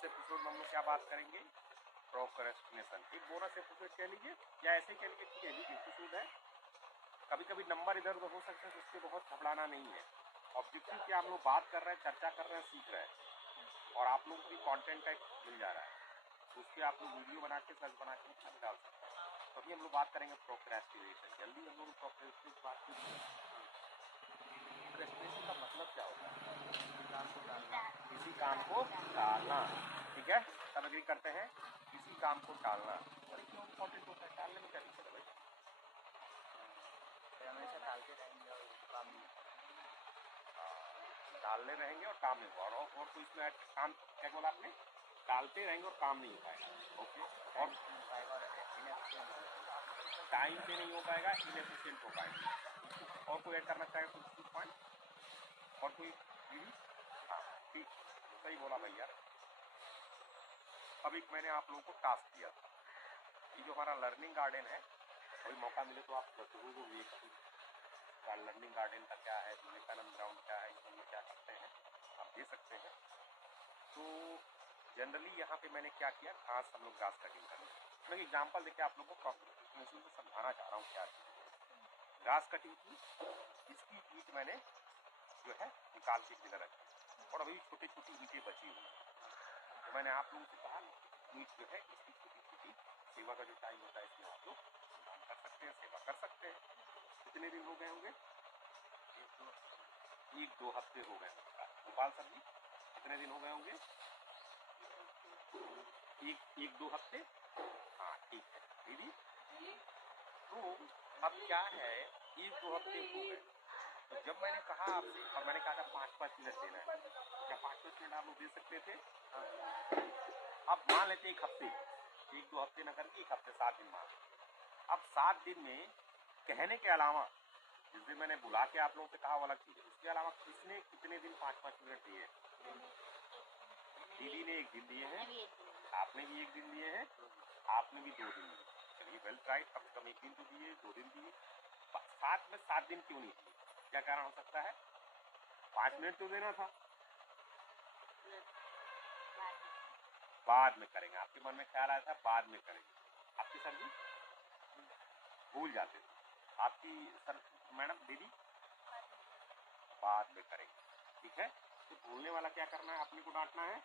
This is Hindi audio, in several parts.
इस एपिसोड में हम लोग क्या बात करेंगे, प्रोक्रेस्टिनेशन। एक बोनस एपिसोड कह लीजिए या ऐसे ही कह लीजिए कि डेली एपिसोड है। कभी कभी नंबर इधर उधर हो सकते हैं, तो उससे बहुत घबराना नहीं है। ऑब्जेक्टिव क्या, हम लोग बात कर रहे हैं, चर्चा कर रहे हैं, सीख रहे हैं, और आप लोगों को भी कॉन्टेंट टाइप मिल जा रहा है। तो उस पर आप लोग वीडियो बना के, सर्च बना के डाल सकते हैं। तभी हम लोग बात करेंगे प्रोक्रेस्टिनेशन। जल्दी हम लोग प्रोक्रेस्टिनेशन बात करेंगे। प्रोक्रेस्टिनेशन का मतलब क्या होता है? किसी काम को टालना। ठीक है, सब एग्री करते हैं, किसी काम को टालना। और क्यों इम्पोर्टेंट होता है? टालने में क्या दिक्कत है भाई? हमेशा टालते रहेंगे और काम नहीं होगा। टालने रहेंगे और काम नहीं होगा। और कोई इसमें काम क्या बोला आपने? टालते रहेंगे और काम नहीं हो पाएगा। ओके, और टाइम पे नहीं हो पाएगा, इनएफिशिएंट हो पाएगा। और कोई ऐड करना चाहेगा कुछ पॉइंट? और कोई? हाँ ठीक, सही बोला भैया। अब एक मैंने आप लोगों को टास्क दिया था, ये जो हमारा लर्निंग गार्डन है, कोई मौका मिले तो आप जरूर देखिए लर्निंग गार्डन का क्या है, विवेकानंद ग्राउंड क्या है, इसमें हम क्या करते हैं, आप दे सकते हैं। तो जनरली यहाँ पे मैंने क्या किया, घास, हम लोग घास कटिंग कर रहे हैं। मैं एग्जाम्पल देखिए आप लोगों को प्रोक्रेस्टिनेशन को समझाना चाह रहा हूँ क्या चीज़। घास कटिंग की, इसकी ईट मैंने जो है निकाल के जगह रखी, और अभी छोटी छोटी ईटें बची हुई हैं। तो मैंने आप लोगों से कहा ईट जो है, इसकी छोटी छोटी सेवा का जो टाइम होता है, इसमें आप लोग दान कर सकते हैं, सेवा कर सकते हैं। कितने दिन हो गए होंगे? एक दो हफ्ते हो गए। गोपाल सर जी, कितने दिन हो गए होंगे? एक दो हफ्ते। हाँ ठीक है दीदी। तो अब क्या है, एक दो हफ्ते हो गए। तो जब मैंने कहा आपसे, और मैंने कहा था 5-5 मिनट देना है, क्या 5-5 मिनट आप लोग दे सकते थे? अब मान लेते एक हफ्ते, एक दो हफ्ते ना करके एक हफ्ते, 7 दिन मान। अब 7 दिन में कहने के अलावा, जिस दिन मैंने बुला के आप लोगों से कहा वो अलग चीज है, उसके अलावा किसने कितने दिन 5-5 मिनट दिए? दीदी ने एक दिन दिए हैं, आपने भी एक दिन दिए हैं, आपने भी 2 दिन दिए। चलिए वेल ट्राई, कम से कम एक दिन तो दिए, 2 दिन दिए। साथ में 7 दिन क्यों नहीं दिए? क्या कारण हो सकता है? 5 मिनट तो देना था। बाद में करेंगे, आपके मन में ख्याल आया था बाद में करेंगे। आपकी सर जी भूल जाते थे, आपकी सर मैडम दीदी बाद में करेंगे। ठीक है, तो भूलने वाला क्या करना है? अपने को डांटना है,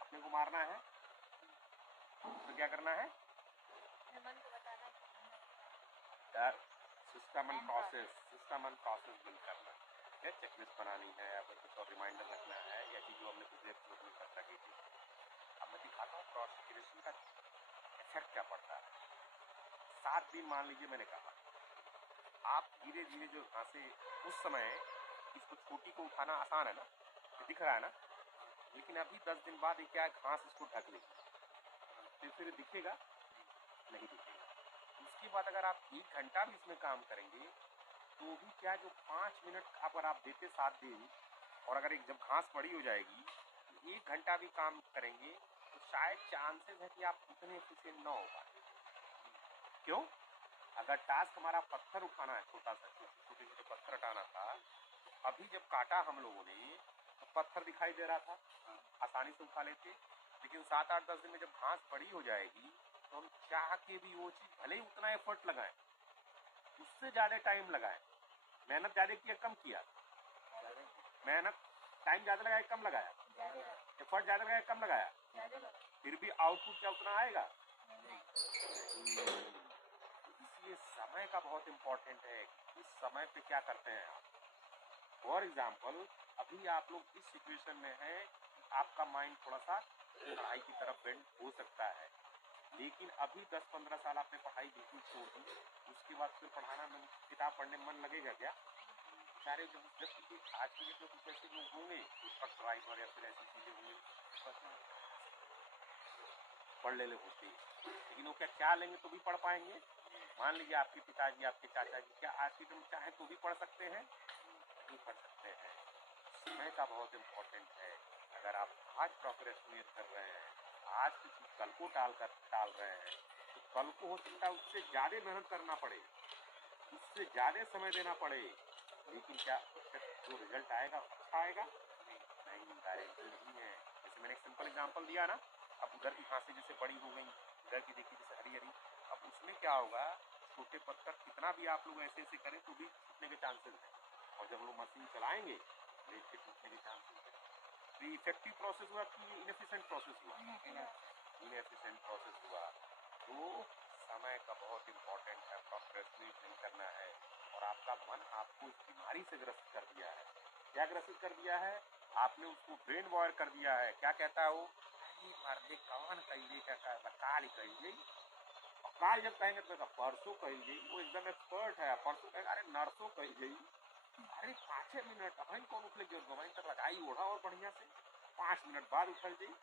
अपने को मारना है, तो क्या करना है? मन को बताना सिस्टम एंड प्रोसेस बिल्ड करना है। चेकलिस्ट बनानी है, या फिर कुछ और रिमाइंडर रखना है, या कि जो हमने पिछले एपिसोड में चर्चा की थी। अब मैं दिखाता हूँ प्रोक्रेस्टिनेशन का इफेक्ट क्या पड़ता है। 7 दिन मान लीजिए मैंने कहा, आप धीरे धीरे जो घासे, उस समय इसको छोटी को उठाना आसान है ना, दिख रहा है ना, लेकिन अभी 10 दिन बाद ये क्या है, घास इसको ढक लेगी, तो फिर दिखेगा नहीं दिखेगा। उसके बाद अगर आप 1 घंटा भी इसमें काम करेंगे, तो भी क्या, जो 5 मिनट अगर आप देते 7 दिन, और अगर एक जब घास बड़ी हो जाएगी, 1 घंटा भी काम करेंगे, तो शायद चांसेस है कि आप उतने एफिशिएंट ना हो पाए। क्यों? अगर टास्क हमारा पत्थर उठाना है, छोटा सा छोटे छोटे पत्थर हटाना था, तो अभी जब काटा हम लोगों ने, तो पत्थर दिखाई दे रहा था, आसानी से उठा लेते। लेकिन 7-8-10 दिन में जब घास बड़ी हो जाएगी, तो हम चाह के भी वो चीज, भले ही उतना एफर्ट लगाएं, उससे ज्यादा टाइम लगाएं, मेहनत ज्यादा किया कम किया, मेहनत टाइम ज्यादा लगाया कम लगाया, एफर्ट ज्यादा लगाया कम लगाया, फिर भी आउटपुट क्या उतना आएगा? इसलिए समय का बहुत इंपॉर्टेंट है, इस समय पे क्या करते हैं आप। फॉर एग्जाम्पल, अभी आप लोग इस सिचुएशन में हैं, आपका माइंड थोड़ा सा पढ़ाई की तरफ बेंड हो सकता है, लेकिन अभी 10-15 साल आपने पढ़ाई बिल्कुल छोड़ दी, उसके बाद फिर पढ़ाना में, किताब पढ़ने में मन लगेगा क्या? सारे जब आज की डेट में कुछ ऐसे लोग होंगे, ट्रक ड्राइवर या फिर ऐसी चीजें होंगी, पढ़ ले होते, लेकिन वो क्या लेंगे तो भी पढ़ पाएंगे? मान लीजिए आपके पिताजी, आपके चाचा जी, क्या आज की डेट में चाहे तो भी पढ़ सकते हैं? नहीं पढ़ सकते हैं। समय का बहुत इम्पोर्टेंट है। अगर आप आज प्रोक्रेस्टिनेट कर रहे हैं, आज किसी कल को टाल रहे हैं, तो कल को हो सकता है उससे ज्यादा मेहनत करना पड़े, उससे ज्यादा समय देना पड़े, लेकिन क्या जो रिजल्ट आएगा अच्छा आएगा? नहीं, गारंटी नहीं है। जैसे मैंने एक सिंपल एग्जांपल दिया ना, अब उधर की घासें जैसे बड़ी हो गई, इधर की देखिए जैसे हरी हरी, अब उसमें क्या होगा, छोटे पत्थर कितना भी आप लोग ऐसे ऐसे करें तो भी टूटने के चांसेस हैं, और जब लोग मशीन चलाएंगे ब्लेड के टूटने के चांसेस हैं। तो इफेक्टिव प्रोसेस हुआ कि इनएफिशिएंट प्रोसेस हुआ? इनएफिशिएंट प्रोसेस हुआ। तो समय का बहुत इंपॉर्टेंट है, प्रोक्रेस्टिनेट नहीं करना है। और आपका मन आपको इस बीमारी से ग्रसित कर दिया है। क्या ग्रसित कर दिया है? आपने उसको ब्रेन वॉयर कर दिया है। क्या कहता है वो? मर्दे कौन कहिए, क्या कहता, काल कहिए, और काल जब कहेंगे तो परसों कहिए, वो एकदम एक्सपर्ट है, परसों कहेगा अरे नरसों कहिए, अरे 5 मिनट अब कौन उठले जो गवाइन तक लगाई ओढ़ा और बढ़िया से, 5 मिनट बाद उठल जाई,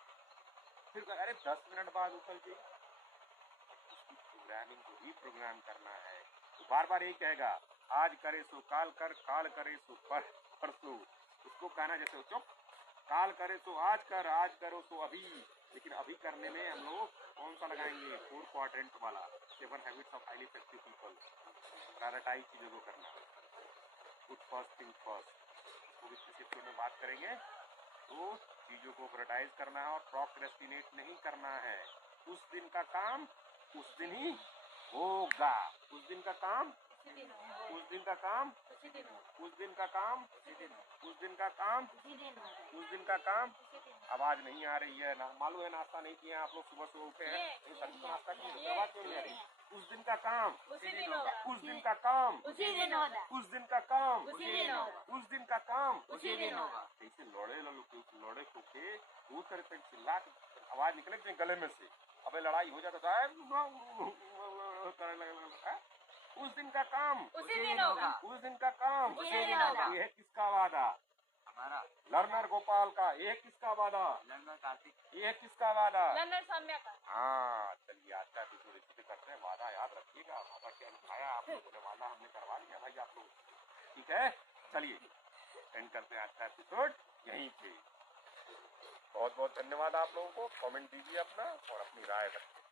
फिर अरे 10 मिनट बाद उठल जाई। उसकी प्रोग्रामिंग को रीप्रोग्राम करना है। तो बार बार यही कहेगा, आज करे सो काल कर, काल करे सो परसों। उसको कहना जैसे चुप, काल करे तो आज कर, आज करो तो अभी। लेकिन अभी करने में हम लोग कौन सा लगाएंगे? 4 क्वाड्रेंट वाला, 7 habits of highly effective people. Prioritise चीजों को करना, पुट फर्स्ट थिंग फर्स्ट, वो भी किसी एपिसोड में बात करेंगे। तो चीजों को प्रायोरिटाइज करना है और प्रोक्रेस्टिनेट नहीं करना है। उस दिन का काम उस दिन ही होगा। उस दिन का काम उस दिन का काम उस दिन का काम उस दिन का काम उस दिन का काम। आवाज नहीं आ रही है ना, मालूम है नाश्ता नहीं किया आप लोग, सुबह सुबह उठे हैं, सभी को नाश्ता किए, आवाज क्यों नहीं आ रही? उस दिन का काम उस दिन का काम उस दिन का काम उस दिन का काम जैसे लड़े होके दो तरह चिल्ला आवाज निकले गले में से, अबे लड़ाई हो जाता है उस दिन का काम उसी दिन होगा। उस दिन का काम उसी दिन होगा। यह किसका वादा? हमारा लर्नर गोपाल का। यह किसका वादा? लर्नर कार्तिक। यह किसका वादा? लर्नर सौम्या का। हाँ चलिए, आज का एपिसोड इसी पे करते हैं। वादा याद रखिएगा, वादा क्या निभाया आप लोगों ने, वादा हमने करवा लिया भाई आप लोग, ठीक है? चलिए एंड करते हैं आज का एपिसोड यहीं पे। बहुत बहुत धन्यवाद आप लोगों को। कमेंट दीजिए अपना और अपनी राय रखिए।